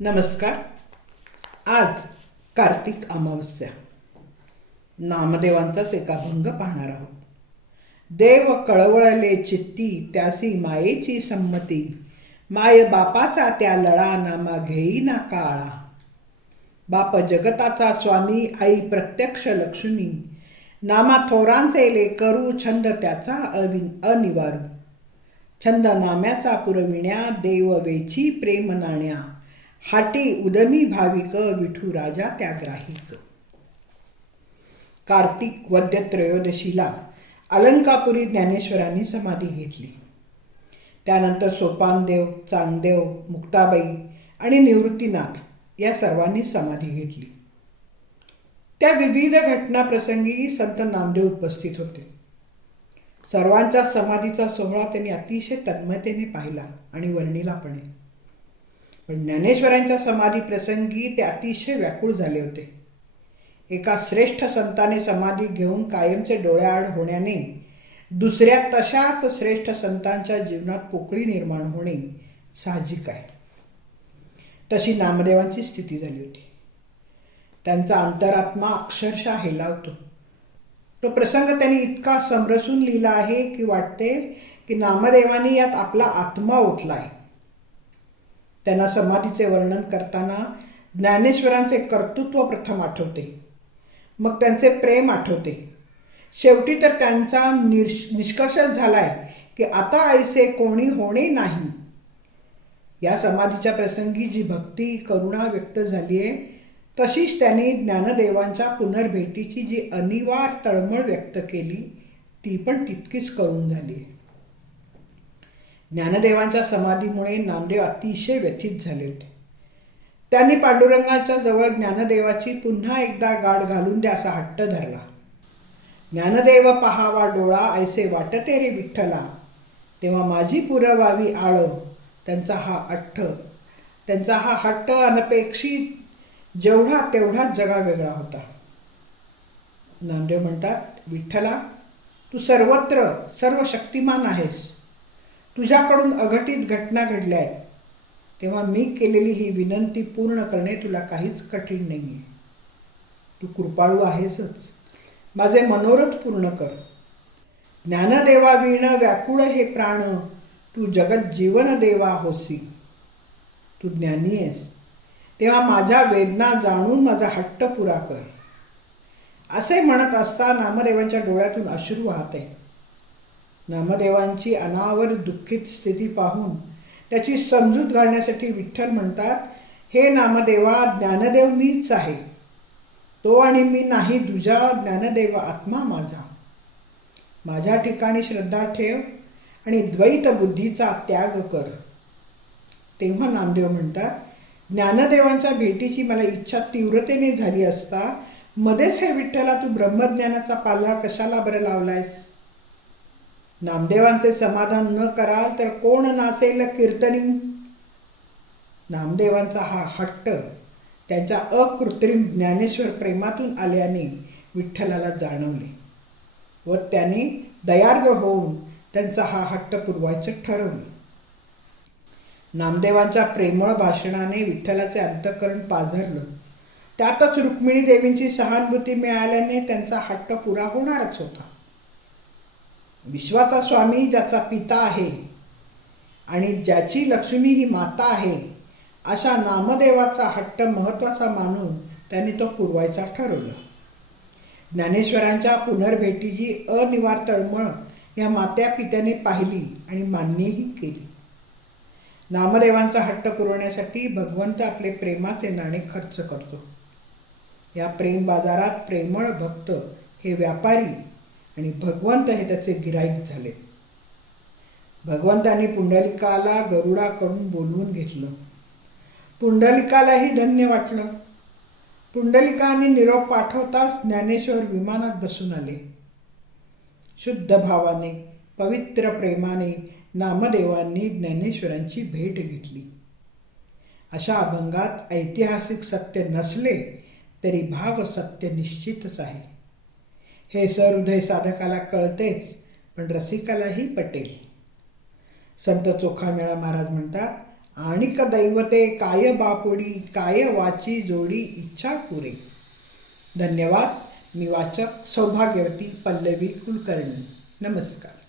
नमस्कार. आज कार्तिक अमावस्या. नामदेवांचाच एक अभंग पाहणार आहोत. देव कळवळले चित्ती त्यासी मायेची संमती, माय बापाचा त्या लळा नामा घेईना काळा. बाप जगताचा स्वामी, आई प्रत्यक्ष लक्ष्मी, नामा थोरांचे लेकरू, छंद त्याचा अनिवारू. छंद नाम्याचा पुरविण्या, देव वेची प्रेम नाण्या, हाटी उदमी भाविक, विठू राजा त्या ग्राहीक. कार्तिक वद्य त्रयोदशीला अलंकापुरी ज्ञानेश्वरांनी समाधी घेतली. त्यानंतर सोपानदेव, चांगदेव, मुक्ताबाई आणि निवृत्तीनाथ या सर्वांनी समाधी घेतली. त्या विविध घटनाप्रसंगी संत नामदेव उपस्थित होते. सर्वांच्या समाधीचा सोहळा त्यांनी अतिशय तन्मयतेने पाहिला आणि वर्णिला पण. पण ज्ञानेश्वरांच्या समाधी प्रसंगी ते अतिशय व्याकुळ झाले होते. एका श्रेष्ठ संताने समाधी घेऊन कायमचे डोळ्याआड होण्याने दुसऱ्या तशाच श्रेष्ठ संतांच्या जीवनात पोकळी निर्माण होणे साहजिक आहे. तशी नामदेवांची स्थिती झाली होती. त्यांचा अंतरात्मा अक्षरशः हेलावतो. तो प्रसंग त्यांनी इतका समरसून लिहिला आहे की वाटते की नामदेवांनी यात आपला आत्मा ओतलाय. त्यांना समाधीचे वर्णन करताना ज्ञानेश्वरांचे कर्तृत्व प्रथम आठवते, मग त्यांचे प्रेम आठवते. शेवटी तर त्यांचा निष्कर्षच झालाय की आता ऐसे कोणी होणे नाही. या समाधीच्या प्रसंगी जी भक्ती करुणा व्यक्त झाली आहे, तशीच त्यांनी ज्ञानदेवांच्या पुनर्भेटीची जी अनिवार्य तळमळ व्यक्त केली, ती पण तितकीच करून झाली आहे. ज्ञानदेवांच्या समाधीमुळे नामदेव अतिशय व्यथित झाले होते. त्यांनी पांडुरंगाच्या जवळ ज्ञानदेवाची पुन्हा एकदा गाठ घालून द्या असा हट्ट धरला. ज्ञानदेव पहावा डोळा, ऐसे वाटते रे विठ्ठला, तेव्हा माझी पुरवावी आळ. त्यांचा हा हट्ट अनपेक्षित जेवढा तेवढाच जगावेगळा होता. नामदेव म्हणतात, विठ्ठला, तू सर्वत्र सर्व शक्तिमान आहेस. तुझ्याकडून अघटित घटना घडल्या आहेत, तेव्हा मी केलेली ही विनंती पूर्ण करणे तुला काहीच कठीण नाही आहे. तू कृपाळू आहेसच. माझे मनोरथ पूर्ण कर. ज्ञानदेवा वीण व्याकुळ हे प्राण, तू जगत जीवन देवा होसी. तू ज्ञानी आहेस, तेव्हा माझ्या वेदना जाणून माझा हट्ट पुरा कर. असे म्हणत असता नामदेवांच्या डोळ्यातून अश्रू वाहते. नामदेवांची अनावर दुःखित स्थिती पाहून त्याची समजूत घालण्यासाठी विठ्ठल म्हणतात, हे नामदेवा, ज्ञानदेव मीच आहे. तो आणि मी नाही, तुझा ज्ञानदेव आत्मा माझा. माझ्या ठिकाणी श्रद्धा ठेव आणि द्वैत बुद्धीचा त्याग कर. तेव्हा नामदेव म्हणतात, ज्ञानदेवांच्या भेटीची मला इच्छा तीव्रतेने झाली असता मध्येच हे विठ्ठला तू ब्रह्मज्ञानाचा पालहा कशाला बरं लावलायस? नामदेवांचे समाधान न कराल तर कोण नाचेल कीर्तनी? नामदेवांचा हा हट्ट त्यांच्या अकृत्रिम ज्ञानेश्वर प्रेमातून आल्याने विठ्ठलाला जाणवले व त्याने दयार्ग होऊन त्यांचा हा हट्ट पुरवायचं ठरवले. नामदेवांच्या प्रेमळ भाषणाने विठ्ठलाचे अंतःकरण पाझरलं. त्यातच रुक्मिणी देवींची सहानुभूती मिळाल्याने त्यांचा हट्ट पुरा होणारच होता. विश्वाचा स्वामी ज्याचा पिता आहे आणि ज्याची लक्ष्मी ही माता आहे, अशा नामदेवाचा हट्ट महत्त्वाचा मानून त्यांनी तो पुरवायचा ठरवलं. ज्ञानेश्वरांच्या पुनर्भेटीची अनिवार्य तळमळ या मात्या पित्याने पाहिली आणि मान्यही केली. नामदेवांचा हट्ट पुरवण्यासाठी भगवंत आपले प्रेमाचे नाणे खर्च करतो. या प्रेम बाजारात प्रेमळ भक्त हे व्यापारी आणि भगवंत हे त्याचे गिराईक झाले. भगवंतांनी पुंडलिकाला गरुडाकडून बोलवून घेतलं. पुंडलिकालाही धन्य वाटलं. पुंडलिकाने निरोप पाठवताच ज्ञानेश्वर विमानात बसून आले. शुद्ध भावाने, पवित्र प्रेमाने नामदेवांनी ज्ञानेश्वरांची भेट घेतली. अशा अभंगात ऐतिहासिक सत्य नसले तरी भाव सत्य निश्चितच आहे. हे सहृदय साधकाला कळतेच, पण रसिकालाही पटेल. संत चोखामेळा महाराज म्हणतात, आणिक दैवते काय बापुडी काय वाची जोडी इच्छा पुरे. धन्यवाद. मी वाचक सौभाग्यवती पल्लवी कुलकर्णी. नमस्कार.